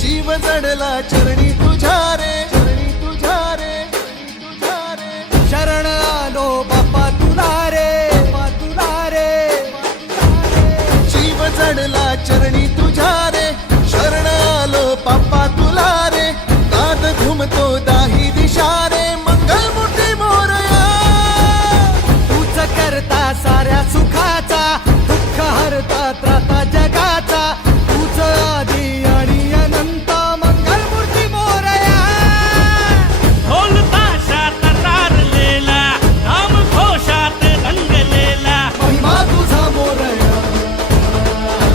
जीव जडला चरणी तुझ्या रे, चरणी तुझ्या रे, तुझ्या रे शरण आलो बापा तुला रे, बापा तुला रे, जीव जडला चरणी